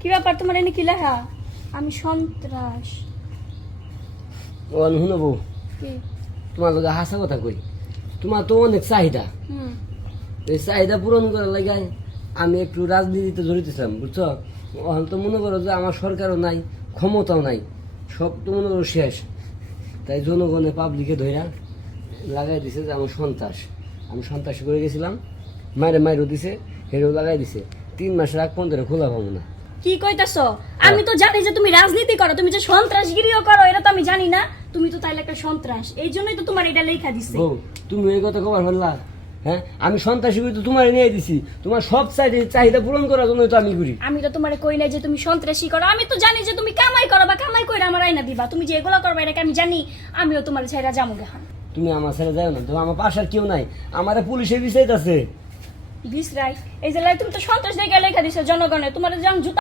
কি ব্যাপার তোমার এনে কি লেখা? আমি সন্ত্রাস। ও শুনো বউ, কি? তোমার লগে হাসা কথা কই, তোমার তো অনেক চাহিদা। হুম। এই চাহিদা পূরণ করার লাগে আমি একটু রাজনীতিতে জড়িতেছিলাম, বুঝছো? এখন তো মনে করো যে আমার সরকারও নাই, ক্ষমতাও নাই, সব তো মনে করো শেষ। তাই জনগণে পাবলিকে ধইরা লাগাই দিছে যে আমার সন্ত্রাস। আমি সন্ত্রাস করে গেছিলাম, মায়েরও দিছে, হেরেও লাগাই দিছে। 3 মাসের আগ পর্যন্ত খোলা পাবো না। কি কইতাছো? আমি তো জানি যে তুমি রাজনীতি করো, তুমি যে সন্ত্রাসগিরিও করো এটা তো আমি জানি না। তুমি তো তাইলে একটা সন্ত্রাস, এই জন্যই তো তোমার এটা লেখা দিছে। বউ, তুমি এই কথা কবার ফেললা? হ্যাঁ, আমি সন্ত্রাসী করি তো তোমার নিয়ে দিছি, তোমার সব চাহিদা পূরণ করার জন্য তো আমি করি। আমি তো তোমারে কই না যে তুমি সন্ত্রাসী করো, আমি তো জানি যে তুমি কামাই করো বা কামাই কইরা আমার আইনা দিবা। তুমি যে এগুলো করবা এটাকে আমি জানি, আমিও তোমার ছেড়ে যাবো গেহান। তুমি আমার ছেড়ে যাও না, তো আমার পাশার কেউ নাই, আমার পুলিশে বিচাইতেছে। বিসরাই এই যে লাই তুমি তো সন্ত্রাস দেখে লেখা দিছো জনগণে, তোমার যেমন জুতা